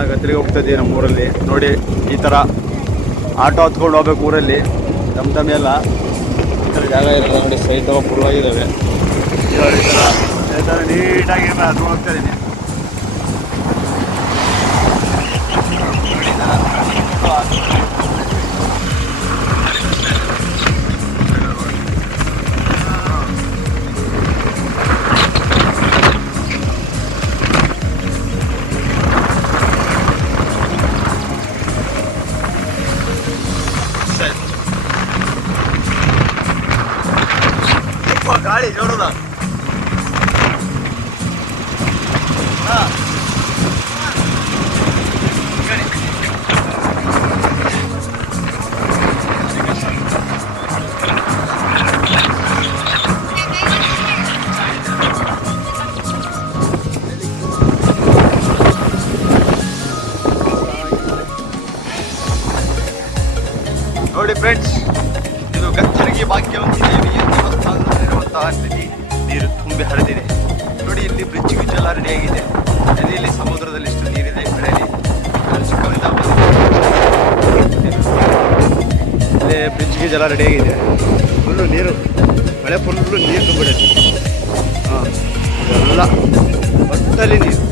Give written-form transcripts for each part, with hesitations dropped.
ನಾವೆಲ್ಲ ಗದ್ದೆಗೆ ಹೋಗ್ತಾ ಇದ್ದೀವಿ ನಮ್ಮ ಊರಲ್ಲಿ. ನೋಡಿ ಈ ಥರ ಆಟೋ ಹತ್ಕೊಂಡು ಹೋಗ್ಬೇಕು ಊರಲ್ಲಿ. ತಮ್ಮ ಎಲ್ಲ ಈ ಥರ ಜಾಗ ಇರೋಲ್ಲ ನೋಡಿ, ಸೈಟ್ ಫುಲ್ ಆಗಿದ್ದಾವೆ. ಈ ಥರ ನೀಟಾಗಿ ಹತ್ಕೊಂಡು ಹೋಗ್ತಾ ಇದ್ದೀನಿ. ಗಾಳಿ ಜೋರದ ನೋಡಿ ಫ್ರೆಂಡ್ಸ್, ಇದು ಗತ್ತರಿಗೆ ಭಾಗ್ಯವಂತಿ ದೇವಿಯ ದೇವಸ್ಥಾನದಲ್ಲಿರುವಂತಹ ನದಿ. ನೀರು ತುಂಬಿ ಹರಿದಿದೆ ನೋಡಿ. ಇಲ್ಲಿ ಬ್ರಿಡ್ಜ್ ಗಿಡ್ಜ್ ಎಲ್ಲ ರೆಡಿಯಾಗಿದೆ. ನದಿಯಲ್ಲಿ ಸಮುದ್ರದಲ್ಲಿ ಇಷ್ಟು ನೀರಿದೆ. ಬೆಳೆಯಲ್ಲಿ ಚಿಕ್ಕವರಿಂದ ಇಲ್ಲೇ ಬ್ರಿಡ್ಜ್ ಗಿಡ್ಜ್ ಎಲ್ಲ ರೆಡಿಯಾಗಿದೆ. ಫುಲ್ಲು ನೀರು, ಮಳೆ ಫುಲ್ಲು ನೀರು ತುಂಬಿಡುತ್ತೆ. ಹಾಂ, ಎಲ್ಲ ಒಟ್ಟಲ್ಲಿ ನೀರು.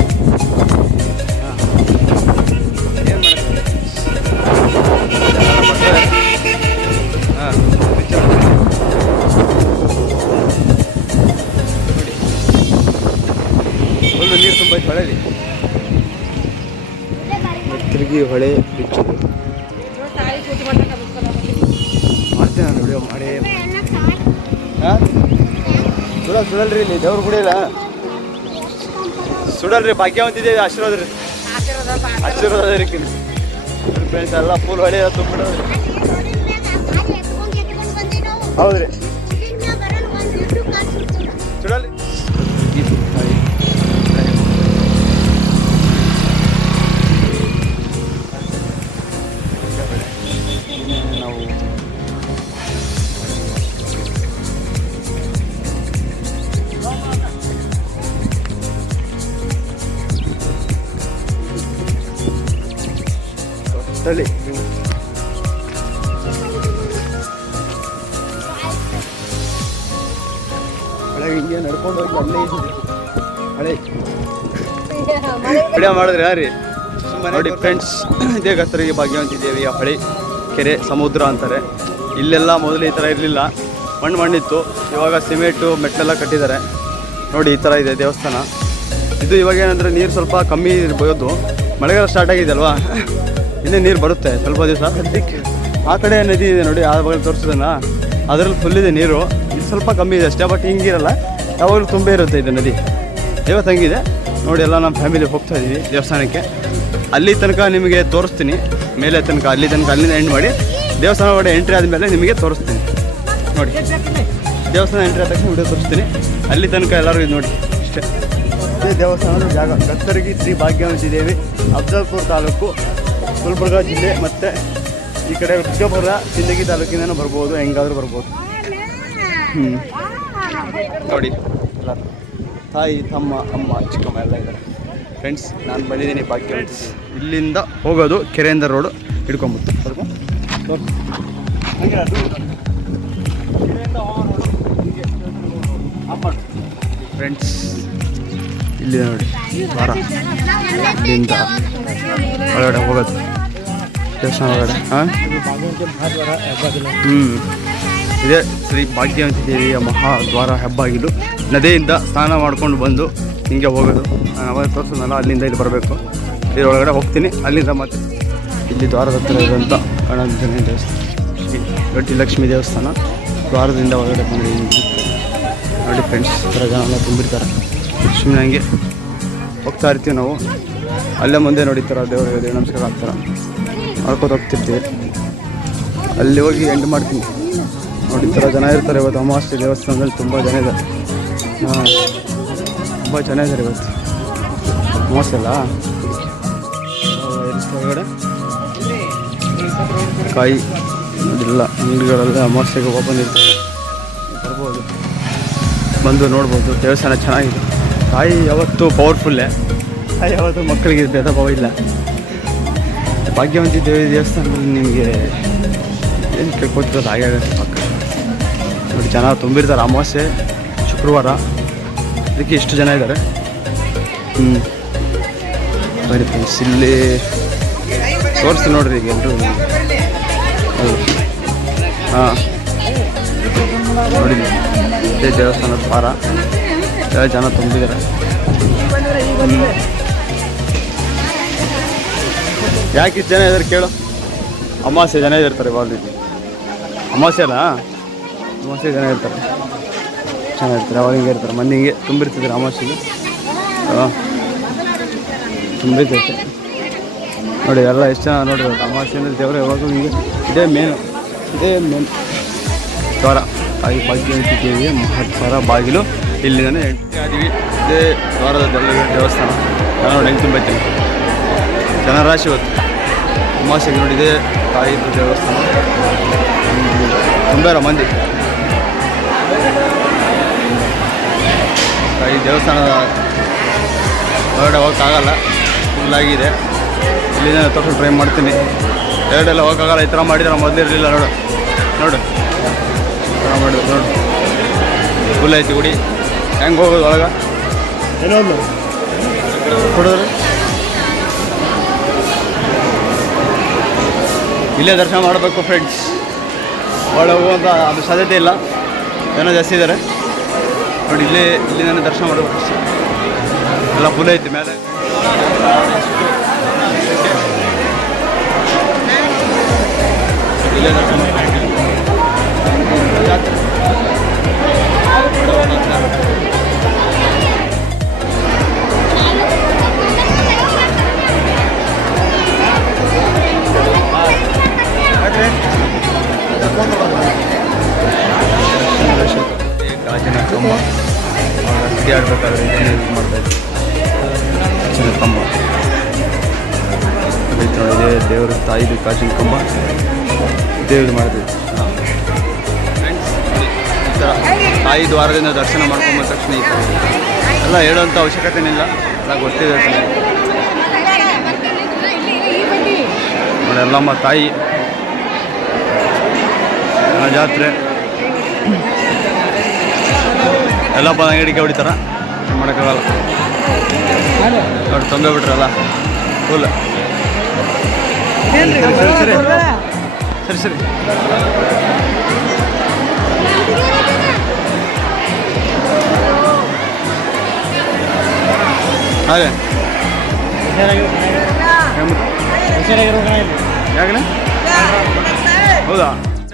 ಏನು ಮಾಡ್ತಾರೆ? ಹಾಂ, ಫುಲ್ಲು ನೀರು ತುಂಬ ಹೊಳೆಲಿ. ತಿರುಗಿ ಹೊಳೆ ಬ್ರಿಡ್ಜ್ ಮಾಡ್ತೇನೆ ನಾನು ವಿಡಿಯೋ ಮಾಡಿ. ಹಾಂ, ಸುಡಲ್ರಿ, ಇಲ್ಲಿ ದೇವ್ರು ಕುಡಿಯಲ್ಲ. ಸುಡಲ್ರಿ, ಭಾಗ್ಯವಂತಿದ್ದೇವೆ. ಆಶೀರ್ವಾದ ರೀ, ಆಶೀರ್ವಾದ ರೀ. ಫ್ರೆಂಡ್ಸ್ ಎಲ್ಲ ಫುಲ್ ಹೊಳೆ ತುಂಬಿಡೋದ್ರಿ. ಹೌದ್ರಿ, ಸುಡಲ್ರಿ. ನಾವು ತಳಿ ಬೆಳಗ್ಗೆ ಹಿಂಗೆ ನಡ್ಕೊಂಡು ಹೋಗಿ ಅಲ್ಲೇ ಇದ್ದೀವಿ. ಹಳೆ ವಿಡಿಯೋ ಮಾಡಿದ್ರೆ ಯಾರೀ ನೋಡಿ ಫ್ರೆಂಡ್ಸ್. ಇದೇ ಗತ್ತರಿಗೆ ಭಾಗ್ಯವಂತಿ ದೇವಿಯ ಹೊಳೆ, ಕೆರೆ, ಸಮುದ್ರ ಅಂತಾರೆ. ಇಲ್ಲೆಲ್ಲ ಮೊದಲು ಈ ಥರ ಇರಲಿಲ್ಲ, ಮಣ್ಣಿತ್ತು. ಇವಾಗ ಸಿಮೆಂಟು ಮೆಟ್ಲೆಲ್ಲ ಕಟ್ಟಿದ್ದಾರೆ ನೋಡಿ. ಈ ಥರ ಇದೆ ದೇವಸ್ಥಾನ. ಇದು ಇವಾಗ ಏನಂದರೆ ನೀರು ಸ್ವಲ್ಪ ಕಮ್ಮಿ ಇರ್ಬೋದು. ಮಳೆಗಾಲ ಸ್ಟಾರ್ಟ್ ಆಗಿದೆ ಅಲ್ವಾ, ಇನ್ನೇ ನೀರು ಬರುತ್ತೆ ಸ್ವಲ್ಪ ದಿವಸ. ಸದ್ಯಕ್ಕೆ ಆ ಕಡೆ ನದಿ ಇದೆ ನೋಡಿ, ಆ ಬಗ್ಗೆ ತೋರಿಸಿದಲ್ಲ, ಅದರಲ್ಲಿ ಫುಲ್ ಇದೆ ನೀರು. ಇದು ಸ್ವಲ್ಪ ಕಮ್ಮಿ ಇದೆ ಅಷ್ಟೇ, ಬಟ್ ಹಿಂಗಿರಲ್ಲ, ಯಾವಾಗಲೂ ತುಂಬ ಇರುತ್ತೆ ಇದು ನದಿ. ದೇವಸ್ಥಾನಗಿದೆ ನೋಡಿ. ಎಲ್ಲ ನಮ್ಮ ಫ್ಯಾಮಿಲಿ ಹೋಗ್ತಾ ಇದ್ದೀವಿ ದೇವಸ್ಥಾನಕ್ಕೆ. ಅಲ್ಲಿ ತನಕ ನಿಮಗೆ ತೋರಿಸ್ತೀನಿ, ಮೇಲೆ ತನಕ, ಅಲ್ಲಿ ತನಕ ಅಲ್ಲಿಂದ ಎಂಡ್ ಮಾಡಿ ದೇವಸ್ಥಾನ ಒಳಗಡೆ ಎಂಟ್ರಿ ಆದಮೇಲೆ ನಿಮಗೆ ತೋರಿಸ್ತೀನಿ ನೋಡಿ. ದೇವಸ್ಥಾನ ಎಂಟ್ರಿ ಆದ ತಕ್ಷಣ ವಿಡಿಯೋ ತೋರಿಸ್ತೀನಿ. ಅಲ್ಲಿ ತನಕ ಎಲ್ಲರೂ ಇದು ನೋಡಿ ಅಷ್ಟೇ. ಇದೇ ದೇವಸ್ಥಾನದ ಜಾಗ. ಗತ್ತರಿಗೆ ಶ್ರೀ ಭಾಗ್ಯವಂತಿ ದೇವಿ, ಅಫಜಲ್ಪುರ ತಾಲೂಕು, ಗುಲ್ಬರ್ಗ ಜಿಲ್ಲೆ. ಮತ್ತು ಈ ಕಡೆ ವಿಜಯಪುರ, ಸಿಂದಗಿ ತಾಲೂಕಿಂದನೂ ಬರ್ಬೋದು, ಹೆಂಗಾದ್ರೂ ಬರ್ಬೋದು. ನೋಡಿ ಎಲ್ಲ ತಾಯಿ, ತಮ್ಮ, ಅಮ್ಮ, ಚಿಕ್ಕಮ್ಮ ಎಲ್ಲ ಇದ್ದಾರೆ. ಫ್ರೆಂಡ್ಸ್, ನಾನು ಬಂದಿದ್ದೀನಿ ಭಾಗ್ಯವಂತಿ. ಇಲ್ಲಿಂದ ಹೋಗೋದು ಕೆರೆಯಿಂದ ರೋಡು ಹಿಡ್ಕೊಂಬಿಟ್ಟು ಫ್ರೆಂಡ್ಸ್. ಇಲ್ಲಿ ನೋಡಿ ವಾರ, ಇಲ್ಲಿಂದ ಒಳಗಡೆ ಹೋಗೋದು ದೇವಸ್ಥಾನ ಒಳಗಡೆ. ಹಾಂ, ಇದೇ ಶ್ರೀ ಭಾಗ್ಯವಂತಿ ದೇವಿಯ ಮಹಾದ್ವಾರ ಹೆಬ್ಬಾಗಿಲು. ನದಿಯಿಂದ ಸ್ನಾನ ಮಾಡ್ಕೊಂಡು ಬಂದು ಹಿಂಗೆ ಹೋಗೋದು. ಅವಾಗ ತೋರಿಸೋದಲ್ಲ, ಅಲ್ಲಿಂದ ಇಲ್ಲಿ ಬರಬೇಕು. ಇದರೊಳಗಡೆ ಹೋಗ್ತೀನಿ. ಅಲ್ಲಿಂದ ಮತ್ತೆ ಇಲ್ಲಿ ದ್ವಾರದ ಹತ್ರ ಇರುವಂಥ ಗಣಾಂಜನೇಯ ದೇವಸ್ಥಾನ, ಗಟ್ಟಿ ಲಕ್ಷ್ಮೀ ದೇವಸ್ಥಾನ. ದ್ವಾರದಿಂದ ಒಳಗಡೆ ಬಂದು ನೋಡಿ ಫ್ರೆಂಡ್ಸ್, ಈ ಥರ ಜನ ಎಲ್ಲ ತುಂಬಿರ್ತಾರೆ. ಸುಮ್ಮನೆ ಹಂಗೆ ಹೋಗ್ತಾ ಇರ್ತೀವಿ ನಾವು. ಅಲ್ಲೇ ಮುಂದೆ ನೋಡಿ ಥರ ದೇವರಿಗೆ ನಮಸ್ಕಾರ ಆಗ್ತಾರೆ, ಮಾಡ್ಕೋತ ಹೋಗ್ತಿರ್ತೀವಿ. ಅಲ್ಲಿ ಹೋಗಿ ಎಂಡ್ ಮಾಡ್ತೀನಿ ನೋಡಿ. ಈ ಥರ ಜನ ಇರ್ತಾರೆ. ಇವತ್ತು ಅಮಾವಾಸ್ಯೆ, ದೇವಸ್ಥಾನದಲ್ಲಿ ತುಂಬ ಜನ ಇದ್ದಾರೆ. ಹಾಂ, ತುಂಬ ಜನ ಇದ್ದಾರೆ ಇವತ್ತು ಅಮಾವಾಸ್ಯೆ ಅಲ್ಲ. ಹೊರಗಡೆ ಕಾಯಿ ಅದೆಲ್ಲ ಅಂಗಡಿಗಳೆಲ್ಲ ಅಮಾವಾಸ್ಯೆಗೆ ಓಪನ್ ಇರ್ತಾರೆ, ಬರ್ಬೋದು, ಬಂದು ನೋಡ್ಬೋದು. ದೇವಸ್ಥಾನ ಚೆನ್ನಾಗಿದೆ. ತಾಯಿ ಯಾವತ್ತೂ ಪವರ್ಫುಲ್ಲೇ. ತಾಯಿ ಯಾವತ್ತೂ ಮಕ್ಕಳಿಗೆ ಭೇದ ಭಾವ ಇಲ್ಲ. ಭಾಗ್ಯವಂತಿ ದೇವಿ ದೇವಸ್ಥಾನದಲ್ಲಿ ನಿಮಗೆ ಏನು ಕೇಳ್ಕೊತಿರೋದು ಹಾಗೆ ಆಗುತ್ತೆ ಪಕ್ಕ. ನೋಡಿ ಜನ ತುಂಬಿರ್ತಾರೆ. ಅಮಾವಾಸ್ಯೆ ಶುಕ್ರವಾರ, ಅದಕ್ಕೆ ಇಷ್ಟು ಜನ ಇದ್ದಾರೆ. ಬರೀ ಫ್ರೆಂಡ್ಸ್ ಇಲ್ಲಿ ತೋರಿಸ್ತೀನಿ ನೋಡ್ರಿ ಈಗ ಎಲ್ಲರೂ. ಹಾಂ ನೋಡಿ ಇದೇ ದೇವಸ್ಥಾನದ ಪಾರ, ಎಲ್ಲ ಜನ ತುಂಬಿದ್ದಾರೆ. ಯಾಕೆ ಇಷ್ಟು ಜನ ಇದ್ದಾರೆ ಕೇಳು? ಅಮಾವಾಸ್ಯೆ ಜನ ಇರ್ತಾರೆ ಬಾಲ್. ಅಮಾವಾಸ್ಯೆ ಅಲ್ಲ, ಅಮಾವಾಸ್ಯೆ ಜನ ಇರ್ತಾರೆ, ಚೆನ್ನಾಗಿರ್ತಾರೆ. ಅವಾಗ ಹಿಂಗೆ ಇರ್ತಾರೆ, ಮಂದಿ ಹಿಂಗೆ ತುಂಬಿರ್ತಿದ್ದಾರೆ ಅಮಾವಾಸ್ಯೆಗೆ. ತುಂಬಿರ್ತೈತೆ ನೋಡಿ ಎಲ್ಲ ಎಷ್ಟು ಜನ ನೋಡ್ರಿ. ಅಮಾವಾಸ್ಯೆಯಿಂದ ದೇವರು ಯಾವಾಗಲೂ ಹಿಂಗೆ ಇದೇ ಮೇನ್ ದ್ವಾರ. ತಾಯಿ ಭಾಗ್ಯವಂತಿ ದೇವಿಯ ಮಹತ್ವರ ಬಾಗಿಲು. ಇಲ್ಲಿಂದನೇ ಎಂಟ್ರಿ ಆದೀವಿ. ಇದೇ ದ್ವಾರದ ದೇವಸ್ಥಾನ. ನಾನು ನೋಡಿ ಹೆಂಗೆ ತುಂಬೈತೀನಿ ಜನರಾಶಿ ಇವತ್ತು ಅಮಾವಾಸ್ಯೆಗೆ. ನೋಡಿ ಇದೇ ತಾಯಿದು ದೇವಸ್ಥಾನ, ತುಂಬಾರ ಮಂದಿ. ತಾಯಿ ದೇವಸ್ಥಾನದ ಹೊರಗಡೆ ಹೋಗೋಕ್ಕಾಗಲ್ಲ, ಫುಲ್ಲಾಗಿದೆ. ಇಲ್ಲಿಂದ ತಗೊಂಡು ಟ್ರೈ ಮಾಡ್ತೀನಿ. ಎರಡೆಲ್ಲ ಹೋಗೋಕ್ಕಾಗಲ್ಲ. ಈ ಥರ ಮಾಡಿದ್ರೆ ಮೊದಲು ಇರಲಿಲ್ಲ. ನೋಡು ನೋಡು ಈ ಥರ ಮಾಡಿದ್ರು ನೋಡು. ಫುಲ್ ಐತಿ ಗುಡಿ. ಹೆಂಗೆ ಹೋಗೋದು ಒಳಗೆ ಕೊಡೋರು? ಇಲ್ಲೇ ದರ್ಶನ ಮಾಡಬೇಕು ಫ್ರೆಂಡ್ಸ್. ಒಳಗೆ ಹೋಗುವಂಥ ಅದು ಸಾಧ್ಯತೆ ಇಲ್ಲ, ಜನ ಜಾಸ್ತಿ ಇದ್ದಾರೆ. ನೋಡಿ ಇಲ್ಲಿಂದ ದರ್ಶನ ಮಾಡಬೇಕು. ಎಲ್ಲ ಫುಲ್ ಐತಿ ಮೇಲೆ. ಇಲ್ಲೇ ದರ್ಶನ ಮಾಡಬೇಕು. ಗಾಜಿನ ಕಂಬ ಸಿಡಿ ಆಡಬೇಕಾದ್ರೆ ಇದನ್ನೇ ಯೂಸ್ ಮಾಡ್ತಾಯಿದ್ವಿ. ಗಾಜಿನ ಕಂಬ ಇದೆ. ದೇವರ ತಾಯಿದು ಗಾಜಿನ ಕಂಬ ದೇವ್ರದ್ದು ಮಾಡ್ತೀವಿ. ಈ ಥರ ತಾಯಿ ದ್ವಾರದಿಂದ ದರ್ಶನ ಮಾಡ್ಕೊಂಬಂದ ತಕ್ಷಣ ಈ ಥರ ಎಲ್ಲ ಹೇಳೋವಂಥ ಅವಶ್ಯಕತೆನಿಲ್ಲ, ಎಲ್ಲ ಗೊತ್ತಿದೆ. ನೋಡಿ ಎಲ್ಲಮ್ಮ ತಾಯಿ ಜಾತ್ರೆ ಎಲ್ಲ ಬಂದು ಅಂಗಡಿಗೆ ಹೊಡಿತಾರ, ಮಾಡೋಕ್ಕಾಗಲ್ಲ. ನೋಡಿ ತೊಂದರೆ ಬಿಟ್ರಲ್ಲ ಫುಲ್. ಸರಿ ಸರಿ ಸರಿ ಹಾಗೆ ಯಾಕನೆ ಹೌದಾ?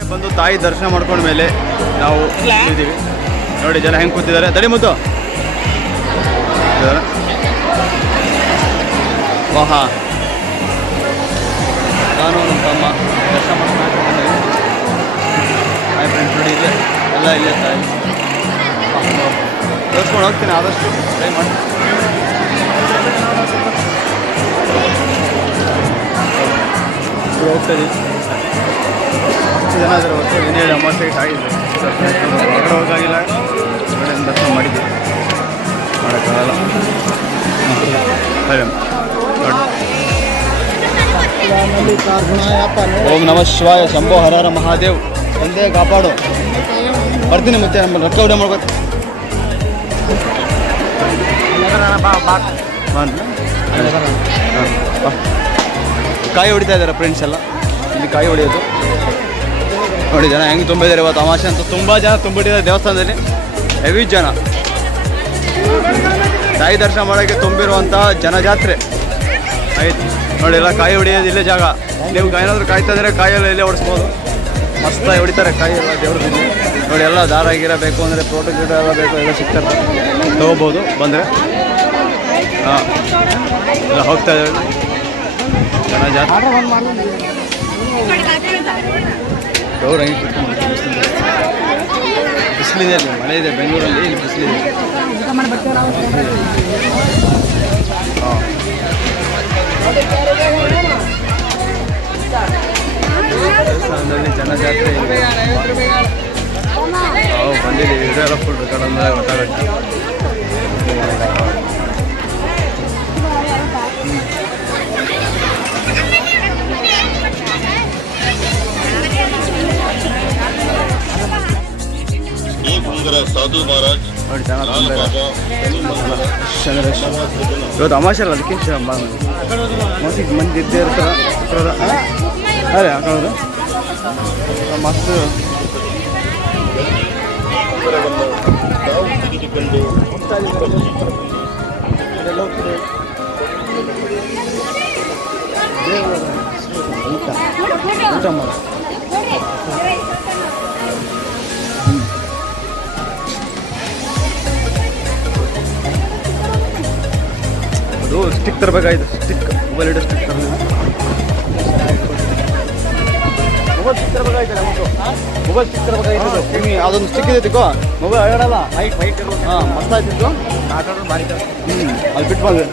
ಬಂದು ತಾಯಿ ದರ್ಶನ ಮಾಡ್ಕೊಂಡ್ಮೇಲೆ ನಾವು ಇದ್ದೀವಿ. ನೋಡಿ ಜನ ಹೆಂಗೆ ಕೂತಿದ್ದಾರೆ. ತಡಿ ಮುದ್ದು ವಾಹಾ. ನಾನು ನಮ್ಮ ತಮ್ಮ ದರ್ಶನ ಮಾಡ್ಕೊಂಡು ಹಾಯ್ ಫ್ರೆಂಡ್ಸ್. ನೋಡಿ ಇದೆ ಎಲ್ಲ ಇಲ್ಲೇ ತಾಯಿ ತೋರಿಸ್ಕೊಂಡು ಹೋಗ್ತೀನಿ, ಆದಷ್ಟು ಟ್ರೈ ಮಾಡಿ. ಹೋಗ್ತಾಯಿದ್ದೀವಿ. ಅಷ್ಟು ಜನ ಇದ್ದಾರೆ ಹೊತ್ತು. ಏನು ಹೇಳಿ ಅಮಾವಾಸ್ಯೆಗೆ ಆಗಿದೆ ಹೊರಗಡೆ ಹೋಗಾಗಿಲ್ಲ. ಹೊರಗಡೆ ದರ್ಶನ ಮಾಡಿದ್ದೀವಿ, ಮಾಡೋಕ್ಕಾಗಲ್ಲ. ಸರಿ ಓಂ ನಮಃ ಶಿವಾಯ. ಶಂಭೋ ಹರಹರ ಮಹಾದೇವ್. ತಂದೆ ಕಾಪಾಡು. ಬರ್ತೀನಿ ಮತ್ತೆ ನಮ್ಮ ರೊಕ್ಕ ಉಡೆ ಮಾಡ್ಬೇಕು. ಕಾಯಿ ಹೊಡಿತಾ ಇದ್ದಾರೆ ಫ್ರೆಂಡ್ಸ್ ಎಲ್ಲ. ಇಲ್ಲಿ ಕಾಯಿ ಹೊಡಿಯೋದು ನೋಡಿ. ಜನ ಹೆಂಗೆ ತುಂಬಿದ್ದಾರೆ ಇವತ್ತು ಅಮಾವಾಸ್ಯೆ ಅಂತ. ತುಂಬ ಜನ ತುಂಬಿಟ್ಟಿದ್ದಾರೆ ದೇವಸ್ಥಾನದಲ್ಲಿ, ಹೆವಿ ಜನ. ತಾಯಿ ದರ್ಶನ ಮಾಡೋಕ್ಕೆ ತುಂಬಿರುವಂಥ ಜನಜಾತ್ರೆ ಆಯ್ತು ನೋಡಿ. ಎಲ್ಲ ಕಾಯಿ ಹೊಡಿಯೋದು ಇಲ್ಲೇ ಜಾಗ. ನೀವು ಏನಾದರೂ ಕಾಯ್ತಾ ಇದ್ದರೆ ಕಾಯೆಲ್ಲ ಇಲ್ಲೇ ಹೊಡಿಸ್ಬೋದು. ಮಸ್ತಾಗಿ ಹೊಡಿತಾರೆ ಕಾಯಿ ಎಲ್ಲ ದೇವ್ರದ್ದು ನೋಡಿ. ಎಲ್ಲ ದಾರ ಗೀರ ಬೇಕು ಅಂದರೆ ಫೋಟೋ ಗೀಟೋ ಎಲ್ಲ ಬೇಕು, ಎಲ್ಲ ಸಿಗ್ತಾರೆ, ತೊಗೋಬೋದು ಬಂದರೆ. ಹಾಂ ಎಲ್ಲ ಹೋಗ್ತಾ ಇದ್ದಾರೆ ಜನಜಾತ್ರೆ. ದೇವ್ರು ಹೆಂಗೆ ಬಿಸಿಲಿದೆ, ಅಲ್ಲಿ ಮಳೆ ಇದೆ ಬೆಂಗಳೂರಲ್ಲಿ, ಇಲ್ಲಿ ಬಿಸಿಲಿದೆ. ಹಾಂ ದೇವಸ್ಥಾನದಲ್ಲಿ ಜನಜಾತ್ರೆ ನಾವು ಬಂದಿದ್ದೀವಿ. ಇದೆಲ್ಲ ಫುಲ್ ರೆಕಾರ್ಡ್ ಅಂದರೆ ಗೊತ್ತಾಗುತ್ತೆ. ನೋಡಿ ಚೆನ್ನಾಗಿ ತಂದರೆ ಚಂದ್ರೇಶ್ ಇವತ್ತು ಅಮಾವಾಸ್ಯೆ ಅಲ್ಲ ಅದಕ್ಕೆ ಮಸಿಗೆ ಮಂದಿ ಇದ್ದೇ ಇರ್ತಾರೆ ಅದೇ ಹಾಕೋದು ಮಸ್ತ್ ಊಟ ಮಾಡಿ ಅದು ಸ್ಟಿಕ್ ತರಬೇಕಾಯ್ತು ಸ್ಟಿಕ್ ಮೊಬೈಲ್ ಇಡೋ ಸ್ಟಿಕ್ ಮೊಬೈಲ್ ಸ್ಟಿಕ್ ತರಬೇಕಾಯ್ತು ಮೊಬೈಲ್ ಸ್ಟಿಕ್ ತರಬೇಕಾಯ್ತು ಅದೊಂದು ಸ್ಟಿಕ್ ಇದೆ ತಿಕ್ಕೋ ಮೊಬೈಲ್ ಅಳಗಡಲ್ಲ ವೈಟ್ ಹಾಂ ಮಸ್ತ್ ಆಯ್ತಿತ್ತು ಅಲ್ಲಿ ಬಿಟ್ಟು ಬಂದೆ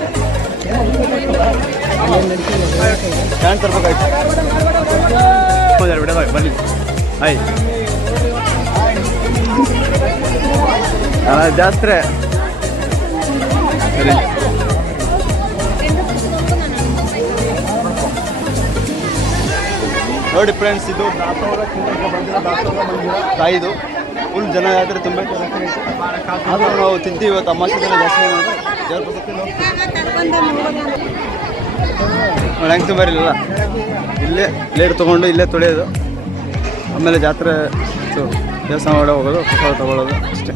ಸ್ಟ್ಯಾಂಡ್ ತರಬೇಕಾಯ್ತು ಬಿಡೋದಾಗ ಬನ್ನಿ ಆಯ್ ಜಾತ್ರೆ ಸರಿ ನೋಡಿ ಫ್ರೆಂಡ್ಸ್ ಇದು ತಾಯಿದು ಫುಲ್ ಜನ ಜಾತ್ರೆ ತುಂಬ ಆದರೂ ನಾವು ತಿಂತೀವಿ ಇವತ್ತು ಅಮಾವಾಸ್ಯೆ ದಿನ ಜಾಸ್ತಿ ನೋಡಿ ಹೆಂಗೆ ತುಂಬ ಇರಲಿಲ್ಲ ಇಲ್ಲೇ ಪ್ಲೇಟ್ ತೊಗೊಂಡು ಇಲ್ಲೇ ತೊಳೆಯೋದು ಆಮೇಲೆ ಜಾತ್ರೆ ದೇವಸ್ಥಾನ ಒಳಗೆ ಹೋಗೋದು ಪ್ರಸಾದ ತೊಗೊಳ್ಳೋದು ಅಷ್ಟೇ.